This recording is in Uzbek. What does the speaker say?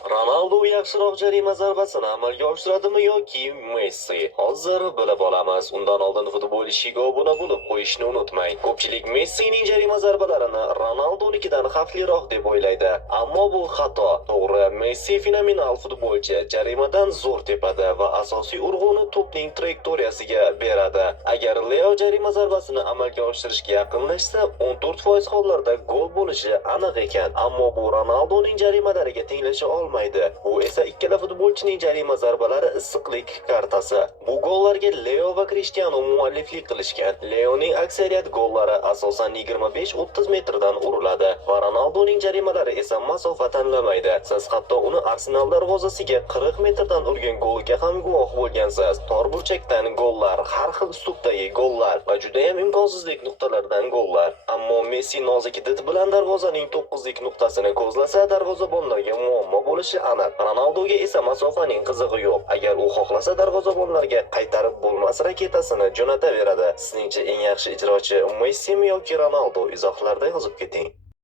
Ronaldo yaxshiroq jarima zarbasini amalga oshiradimi yoki Messi? Hozir bilib olamiz. Undan oldin futbol ishiga obuna bo'lib qo'yishni unutmang. Ko'pchilik Messining jarima zarbalarini Ronaldonikidan xavfliroq deb o'ylaydi, ammo bu xato. To'g'ri, Messi fenomenal futbolchi, jarimadan zo'r tepadi va asosiy urg'uni to'pning trayektoriyasiga beradi. Agar Leo jarima zarbasini amalga oshirishga yaqinlashsa, 14% hollarda gol bo'lishi aniq ekan, ammo bu Ronaldoning jarimalariga tenglasha olmaydi. Bu esa ikkala futbolchining jarima zarbalari issiqlik kartasi. Bu gollarga Leo va Cristiano mualliflik qilishgan. Leoning aksariyat gollari asosan 25-30 metrdan uriladi va Ronaldoning jarimalari esa masofa tanlamaydi. Siz hatto uni Arsenal darvozasiga 40 metrdan urgan golga ham guvoh bo'lgansiz. Tor burchakdan gollar, har xil uslubdagi gollar va juda ham imkonsizlik nuqtalaridan gollar. Ammo Messi nozik did bilan darvozaning 9lik nuqtasini ko'zlasa, darvozabonlarga muammo bo'lishi aniq. Ronaldoga esa masofaning qizig'i yo'q. Agar u xohlasa darvozabonlarga qaytarib bo'lmas raketasini jo'nataveradi. Sizningcha eng yaxshi ijrochi Messimi yoki Ronaldo? Izohlarda yozib keting.